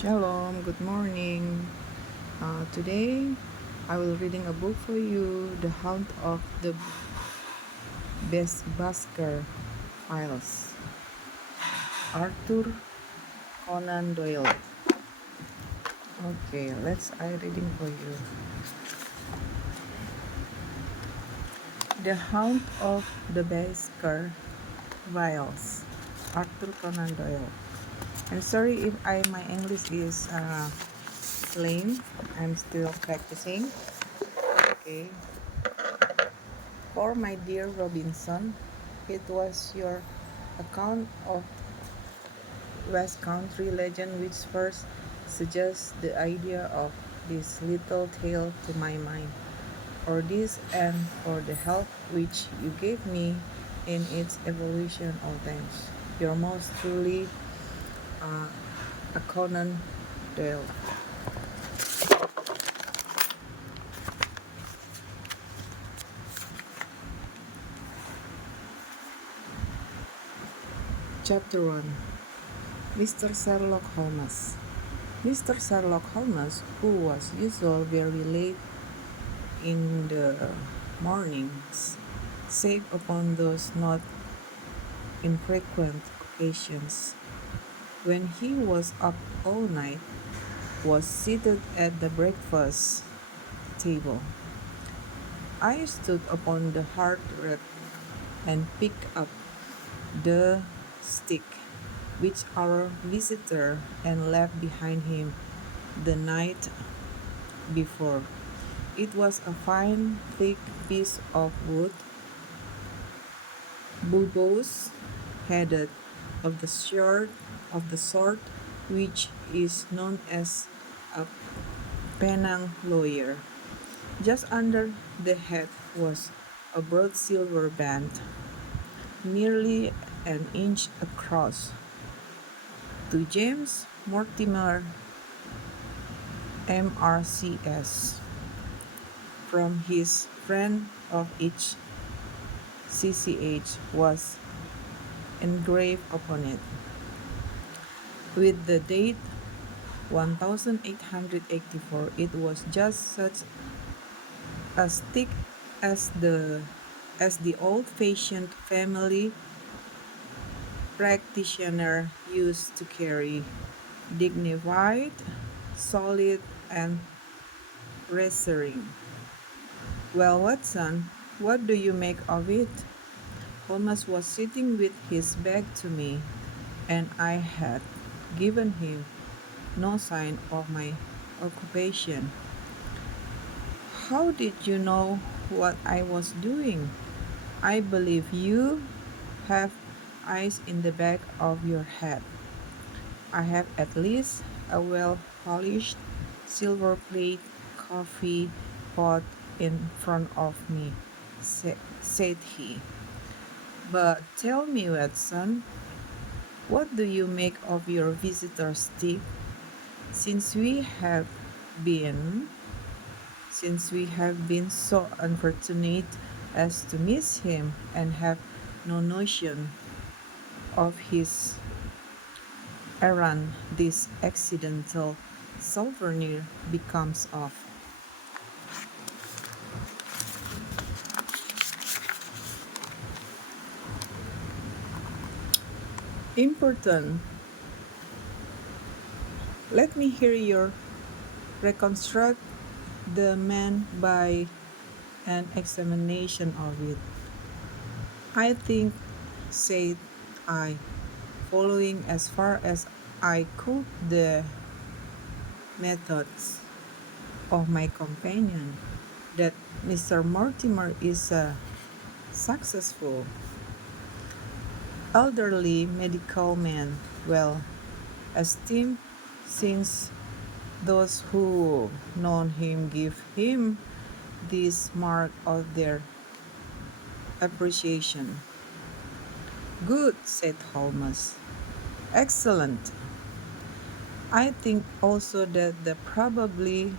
Shalom, good morning. Today I will reading a book for you, The Hound of the Best Basker Files, Arthur Conan Doyle. Okay, let's I reading for you. The Hound of the Basker Files, Arthur Conan Doyle. I'm sorry if my English is lame. I'm still practicing. Okay. For my dear Robinson, it was your account of West Country legend which first suggests the idea of this little tale to my mind, for this and for the help which you gave me in its evolution of times. Your most truly uh, a Conan Doyle. Chapter 1. Mr. Sherlock Holmes. Mr. Sherlock Holmes, who was usually very late in the mornings, save upon those not infrequent occasions when he was up all night, was seated at the breakfast table. I stood upon the hearthrug and picked up the stick which our visitor had left behind him the night before. It was a fine, thick piece of wood, bulbous headed, of the sort which is known as a penang lawyer. Just under the head was a broad silver band, nearly an inch across, to James Mortimer, MRCS, from his friend of each CCH, was engraved upon it, with the date 1884. It was just such a stick as the old-fashioned family practitioner used to carry, dignified, solid, and reassuring. Well, Watson, what do you make of it? Holmes was sitting with his back to me, and I had given him no sign of my occupation. How did you know what I was doing? I believe you have eyes in the back of your head. I have at least a well-polished silver plate coffee pot in front of me, said he. But tell me, Watson, what do you make of your visitor Steve? Since we have been since we have been so unfortunate as to miss him and have no notion of his errand this accidental souvenir becomes of. Important. Let me hear your reconstruct the man by an examination of it. I think, said I, following as far as I could the methods of my companion, that Mr. Mortimer is a successful, elderly medical man, well esteemed, since those who know him give him this mark of their appreciation. Good, said Holmes. Excellent. I think also that the probability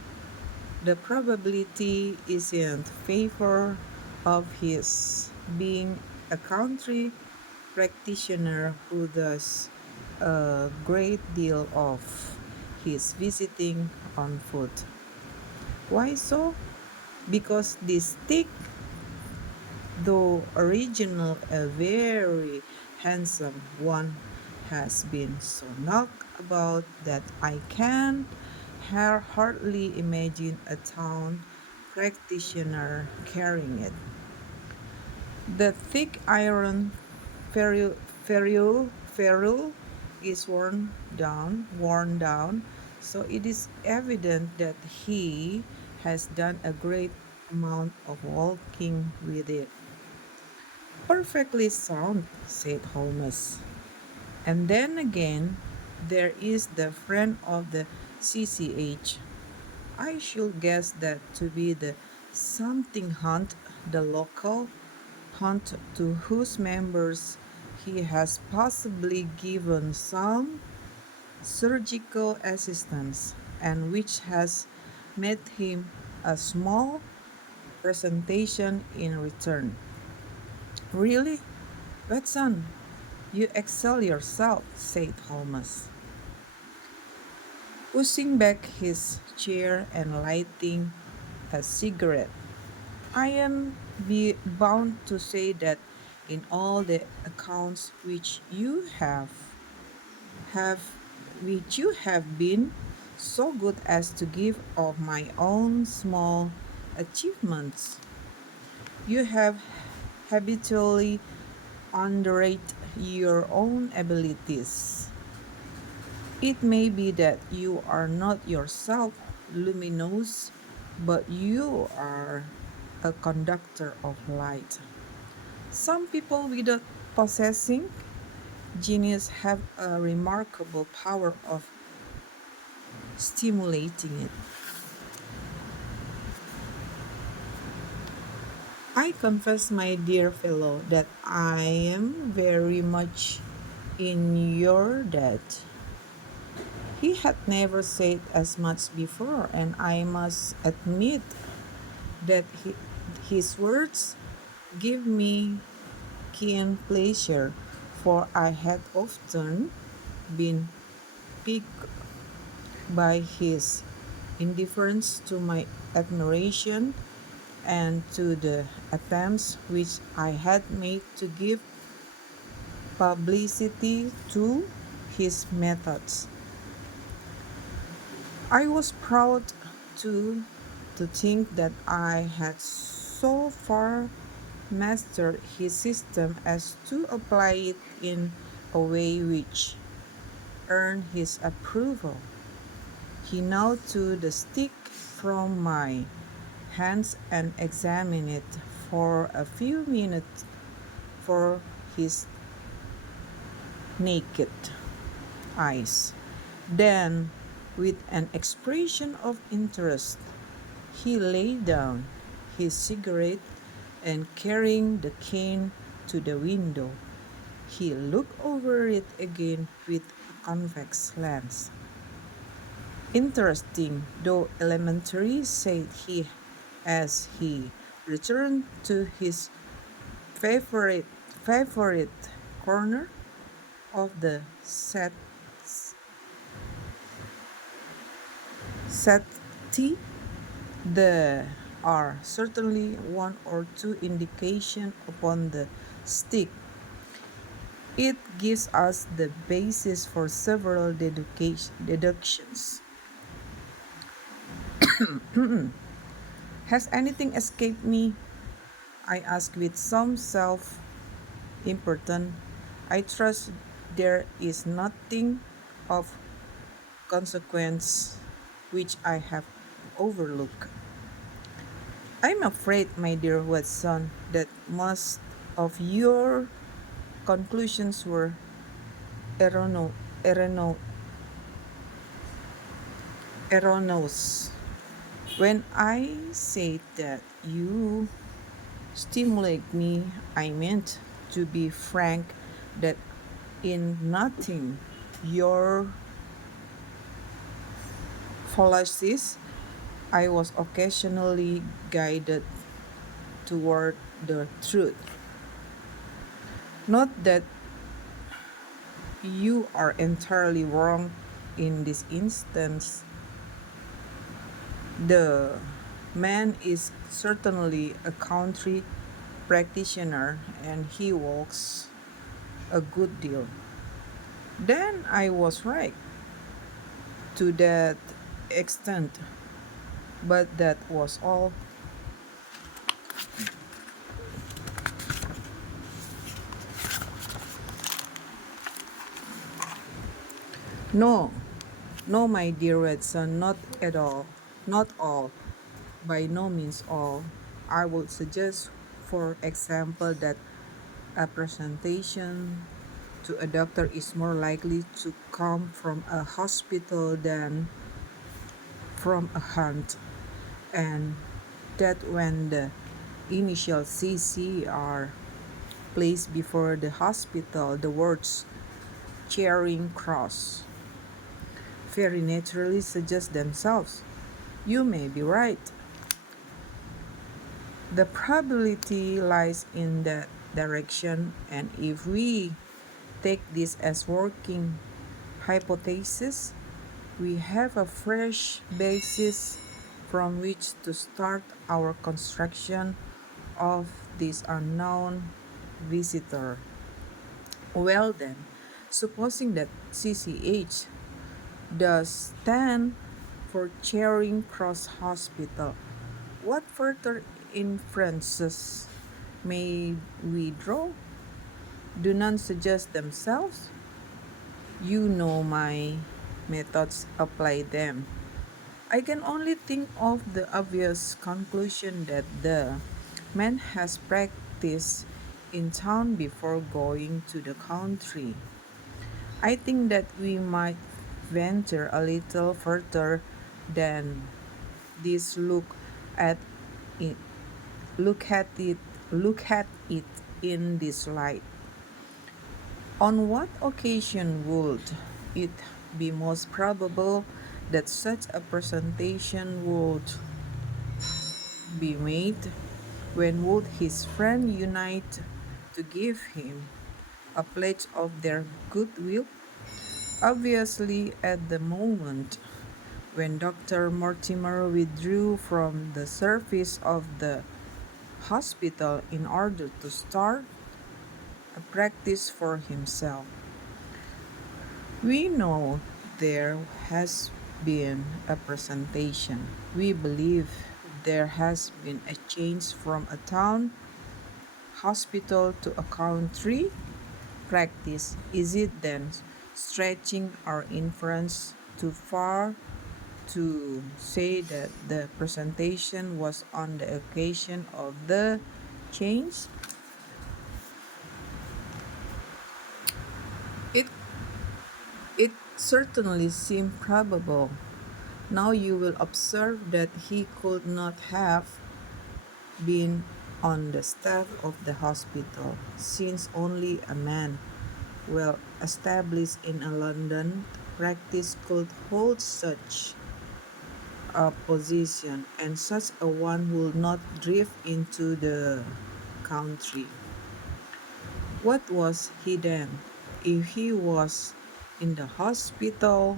is in favor of his being a country practitioner who does a great deal of he's visiting on foot. Why so? Because this stick, though original a very handsome one, has been so knocked about that I can hardly imagine a town practitioner carrying it. The thick iron ferrule, ferrule is worn down, so it is evident that he has done a great amount of walking with it. Perfectly sound, said Holmes. And then again, there is the friend of the CCH. I should guess that to be the something hunt, the local hunt to whose members he has possibly given some surgical assistance and which has made him a small presentation in return. Really, Watson, you excel yourself, said Holmes, pushing back his chair and lighting a cigarette. I am bound to say that in all the accounts have which you have been so good as to give of my own small achievements, you have habitually underrated your own abilities. It may be that you are not yourself luminous, but you are a conductor of light. Some people, without possessing genius, have a remarkable power of stimulating it. I confess, my dear fellow, that I am very much in your debt. He had never said as much before, and I must admit that his words give me keen pleasure, for I had often been piqued by his indifference to my admiration and to the attempts which I had made to give publicity to his methods. I was proud too to think that I had so far mastered his system as to apply it in a way which earned his approval. He now took the stick from my hands and examined it for a few minutes for his naked eyes. Then, with an expression of interest, he laid down his cigarette and carrying the cane to the window, he looked over it again with a convex lens. Interesting, though elementary, said he as he returned to his favorite favorite corner of the settee. There are certainly one or two indications upon the stick. It gives us the basis for several deductions. Has anything escaped me? I asked with some self importance. I trust there is nothing of consequence which I have overlooked. I'm afraid, my dear Watson, that most of your conclusions were errono- errono- erroneous. When I said that you stimulate me, I meant to be frank that in nothing your fallacies I was occasionally guided toward the truth. Not that you are entirely wrong, In this instance, the man is certainly a country practitioner and he walks a good deal. Then I was right to that extent, but that was all. No, no, my dear Redson, not at all. Not all. By no means all. I would suggest, for example, that a presentation to a doctor is more likely to come from a hospital than from a hunt, and that when the initial CC are placed before the hospital, the words Charing Cross very naturally suggest themselves. You may be right. The probability lies in that direction, and if we take this as working hypothesis, we have a fresh basis from which to start our construction of this unknown visitor. Well, then, supposing that CCH does stand for Charing Cross Hospital, what further inferences may we draw? Do none suggest themselves? You know my methods, apply them. I can only think of the obvious conclusion that the man has practiced in town before going to the country. I think that we might venture a little further than this at it look at it look at it in this light. On what occasion would it be most probable that such a presentation would be made? When would his friend unite to give him a pledge of their goodwill? Obviously, at the moment when Dr. Mortimer withdrew from the service of the hospital in order to start a practice for himself. We know there has been a presentation. We believe there has been a change from a town hospital to a country practice. Is it then stretching our inference too far to say that the presentation was on the occasion of the change? It it certainly seemed probable. Now you will observe that he could not have been on the staff of the hospital, since only a man well established in a London practice could hold such a position, and such a one would not drift into the country. What was he then? If he was in the hospital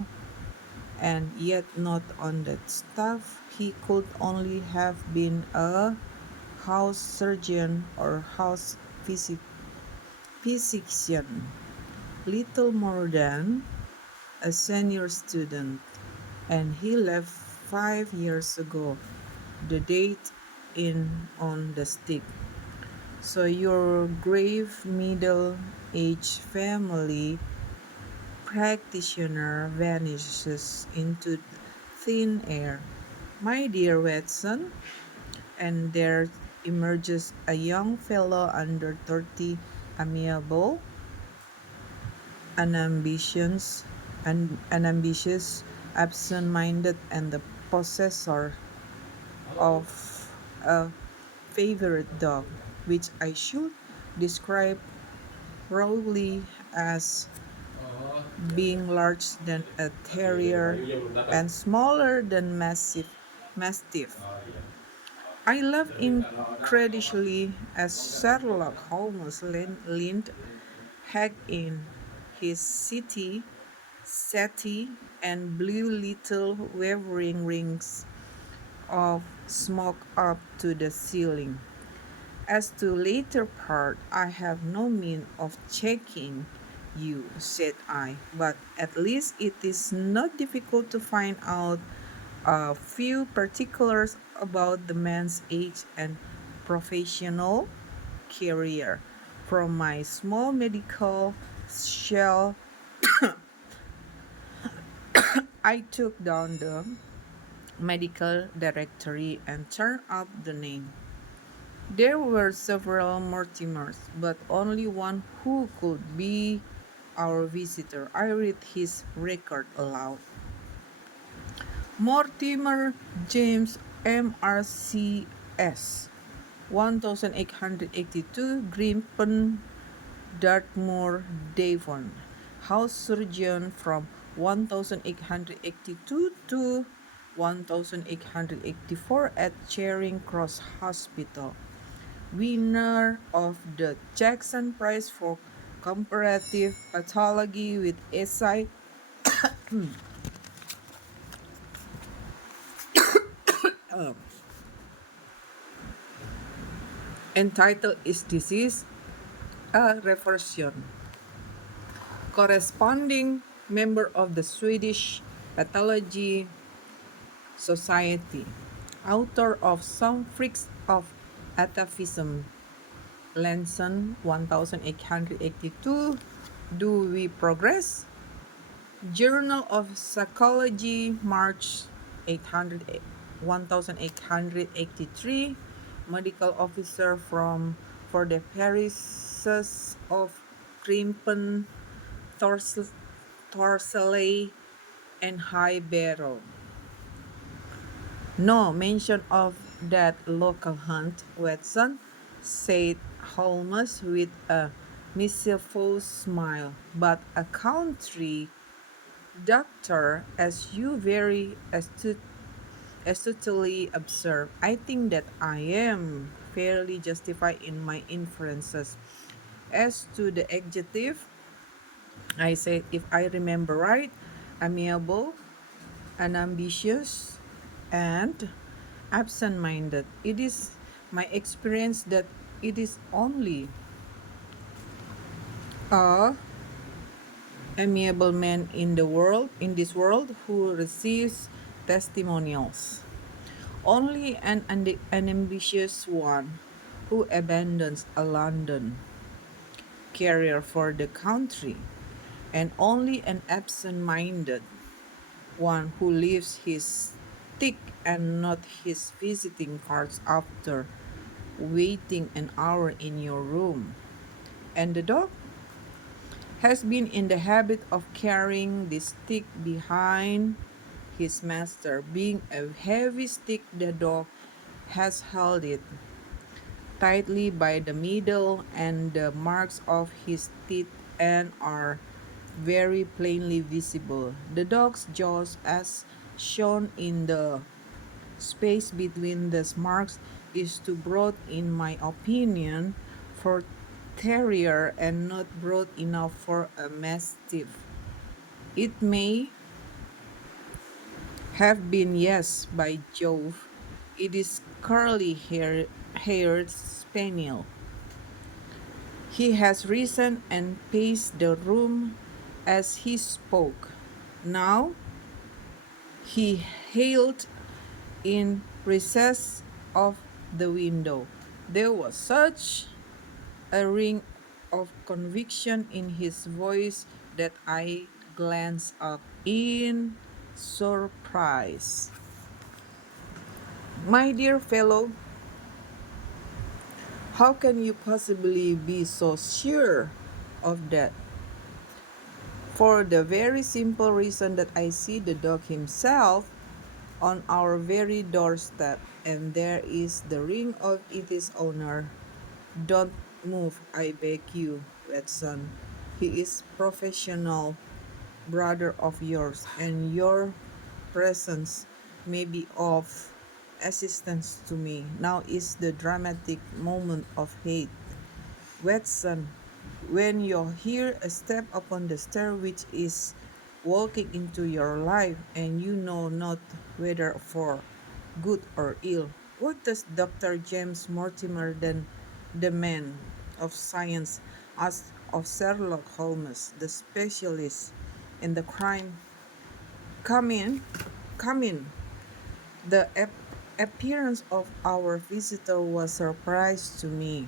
and yet not on that staff, he could only have been a house surgeon or physician, little more than a senior student, and he left 5 years ago, the date in on the stick. So your grave middle-aged family practitioner vanishes into thin air. My dear Watson, and there emerges a young fellow under 30, amiable, unambitious, unambitious, absent-minded, and the possessor of a favorite dog, which I should describe roughly as being larger than a terrier and smaller than mastiff. I laughed incredulously as Sherlock Holmes leaned back in his settee and blew little wavering rings of smoke up to the ceiling. As to later part, I have no mean of checking you, said I, but at least it is not difficult to find out a few particulars about the man's age and professional career. From my small medical shell, I took down the medical directory and turned up the name. There were several Mortimers, but only one who could be our visitor. I read his record aloud. Mortimer James MRCS 1882 Grimpen Dartmoor Devon. House surgeon from 1882 to 1884 at Charing Cross Hospital. Winner of the Jackson Prize for Comparative Pathology with essay entitled Is Disease a Reversion? Corresponding member of the Swedish Pathology Society. Author of Some Freaks of Atavism. Lenson 1882. Do We Progress? Journal of Psychology, March 800, 1883. Medical officer for the parishes of Crimpen, Torsley, and High Barrow. No mention of that local hunt, Watson, said Holmes with a mischievous smile. But a country doctor, as you very astutely observe, I think that I am fairly justified in my inferences. As to the adjective, I said, if I remember right, amiable, unambitious, and absent minded. It is my experience that it is only a amiable man in this world who receives testimonials. Only an ambitious one who abandons a London career for the country, and only an absent minded one who leaves his stick and not his visiting cards after waiting an hour in your room. And the dog has been in the habit of carrying the stick behind his master. Being a heavy stick, the dog has held it tightly by the middle, and the marks of his teeth and are very plainly visible. The dog's jaws, as shown in the space between the marks, is too broad, in my opinion, for terrier and not broad enough for a mastiff. It may have been, yes, by Jove. It is haired spaniel. He has risen and paced the room as he spoke. Now he hailed in recess of the window. There was such a ring of conviction in his voice that I glanced up in surprise. My dear fellow, how can you possibly be so sure of that? For the very simple reason that I see the dog himself on our very doorstep, and there is the ring of its owner. Don't move, I beg you, Watson. He is professional brother of yours, and your presence may be of assistance to me. Now is the dramatic moment of hate. Watson, when you hear a step upon the stair which is walking into your life and you know not whether for good or ill. What does Dr. James Mortimer, then the man of science, ask of Sherlock Holmes, the specialist in the crime? Come in, come in. The appearance of our visitor was a surprise to me,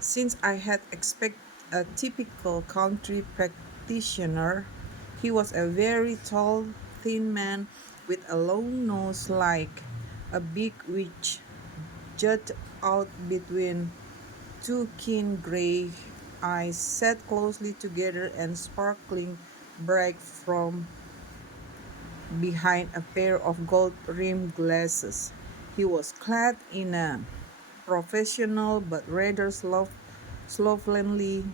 since I had expected a typical country practitioner. He was a very tall, thin man with a long nose like a beak which jutted out between two keen gray eyes set closely together and sparkling bright from behind a pair of gold-rimmed glasses. He was clad in a professional but rather slovenly,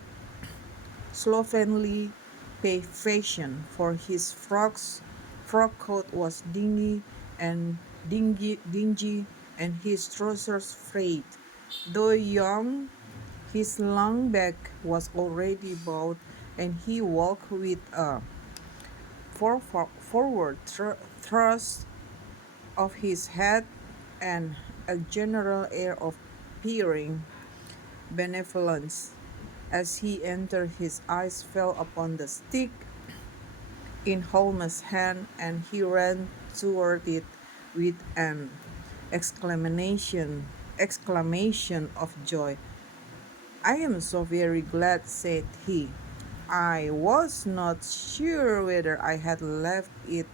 slovenly fashion, for his frock coat was dingy, and his trousers frayed. Though young, his long back was already bowed, and he walked with a forward thrust of his head and a general air of peering benevolence. As he entered, his eyes fell upon the stick in Holmes' hand, and he ran toward it with an exclamation of joy. "I am so very glad," said he. "I was not sure whether I had left it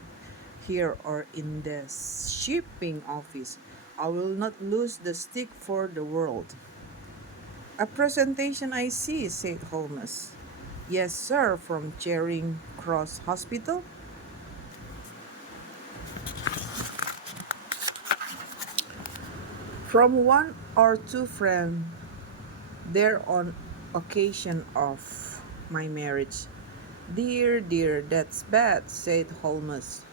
here or in the shipping office. I will not lose the stick for the world." "A presentation, I see," said Holmes. "Yes, sir, from Charing Cross Hospital." "From one or two friends there on occasion of my marriage." "Dear, dear, that's bad," said Holmes,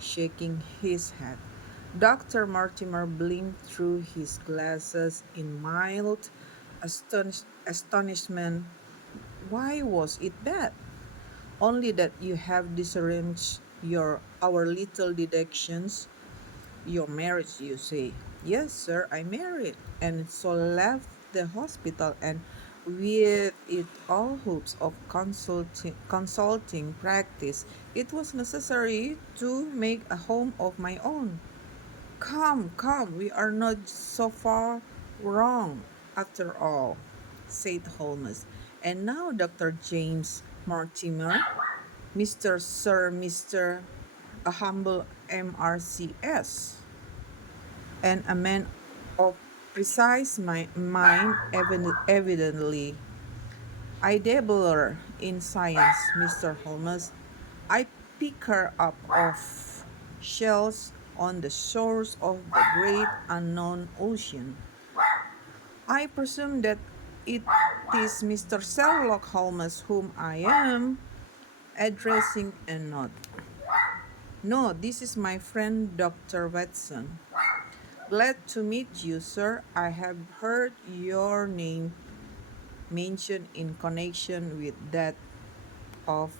shaking his head. Dr. Mortimer blinked through his glasses in mild astonishment. "Why was it bad?" "Only that you have disarranged our little deductions. Your marriage, you say?" "Yes, sir, I married, and so left the hospital, and with it all hopes of consulting practice. It was necessary to make a home of my own." "Come, come, we are not so far wrong after all," said Holmes. "And now, Dr. James Mortimer, Mr. a humble MRCS, and a man of precise mind, evidently. I dabble in science, Mr. Holmes. I pick her up off shells on the shores of the great unknown ocean. I presume that it is Mr. Sherlock Holmes whom I am addressing, and not. No, this is my friend Dr. Watson. Glad to meet you, sir. I have heard your name mentioned in connection with that of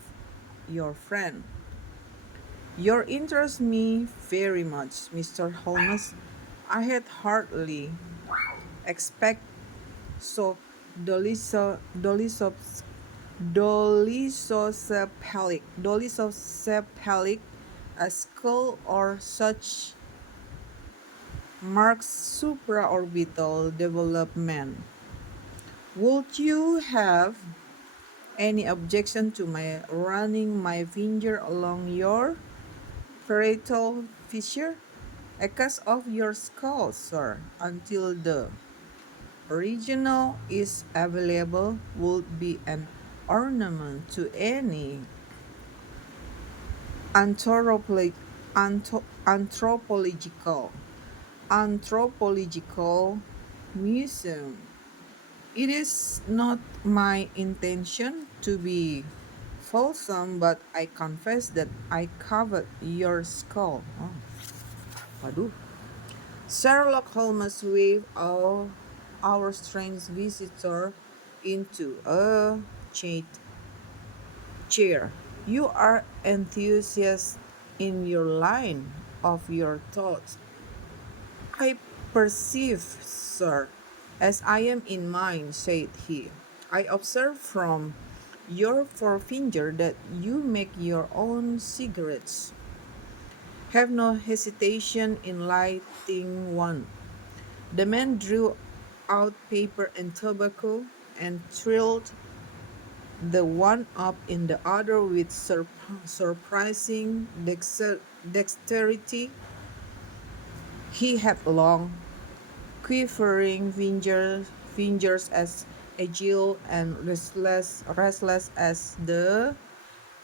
your friend. Your interest me very much, Mr. Holmes. I had hardly expected so dolisocephalic a skull or such marked supraorbital development. Would you have any objection to my running my finger along your parietal fissure? A cast of your skull, sir, until the original is available, would be an ornament to any anthropolo- anthropological anthropological museum. It is not my intention to be fulsome, but I confess that I covered your skull. Oh, waduh. Sherlock Holmes waved our strange visitor into a chair. You are enthusiast in your line of your thoughts. I perceive, sir, as I am in mine, said he. I observe from your forefinger that you make your own cigarettes. Have no hesitation in lighting one. The man drew out paper and tobacco and trilled the one up in the other with surprising dexterity. He had long, quivering fingers as agile and restless as the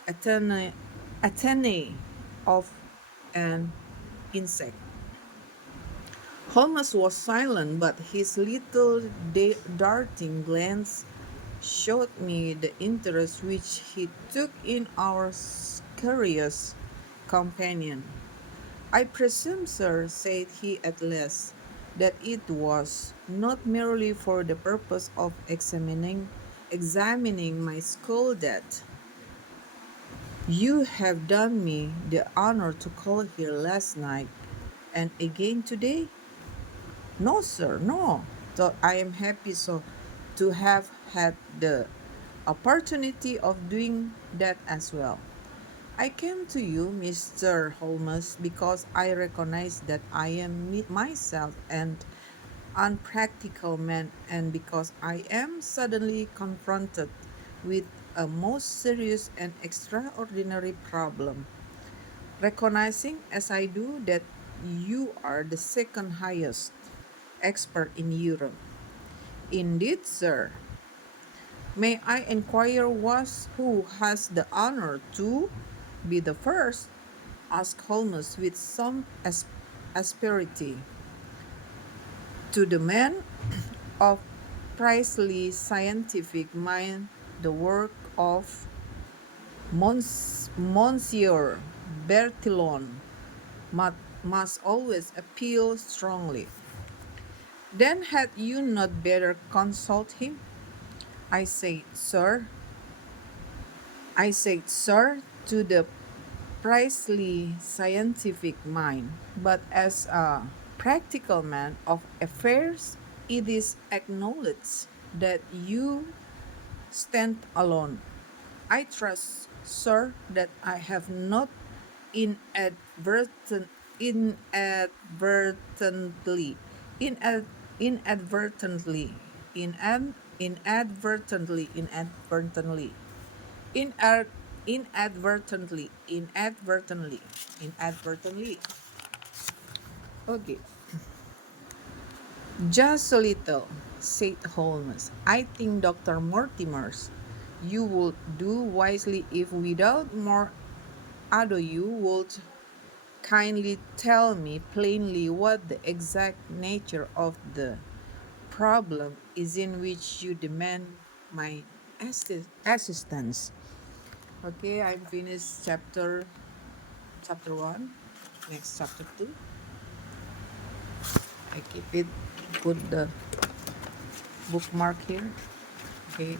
antennae, antennae of an insect. Holmes was silent, but his little darting glance showed me the interest which he took in our curious companion. I presume, sir, said he at last, that it was not merely for the purpose of examining my skull that you have done me the honor to call here last night and again today? No, sir, no. So I am happy to have had the opportunity of doing that as well. I came to you, Mr. Holmes, because I recognize that I am myself an unpractical man and because I am suddenly confronted with a most serious and extraordinary problem. Recognizing as I do that you are the second highest expert in Europe. Indeed, sir. May I inquire was who has the honor to be the first? Asked Holmes with some asperity. To the man of priceless scientific mind, the work of Monsieur Bertillon must always appeal strongly. Then had you not better consult him? I said, sir, I said, sir, to the precisely scientific mind, but as a practical man of affairs, it is acknowledged that you stand alone. I trust, sir, that I have not inadvertent, inadvertently, inad, inadvertently, inadvertently, Inad- inadvertently. Okay, just a little, said Holmes. I think, Dr. Mortimers, you would do wisely if, without more ado, you would kindly tell me plainly what the exact nature of the problem is in which you demand my assistance. Okay, I'm finished chapter 1. Next chapter 2. I keep it, put the bookmark here. Okay.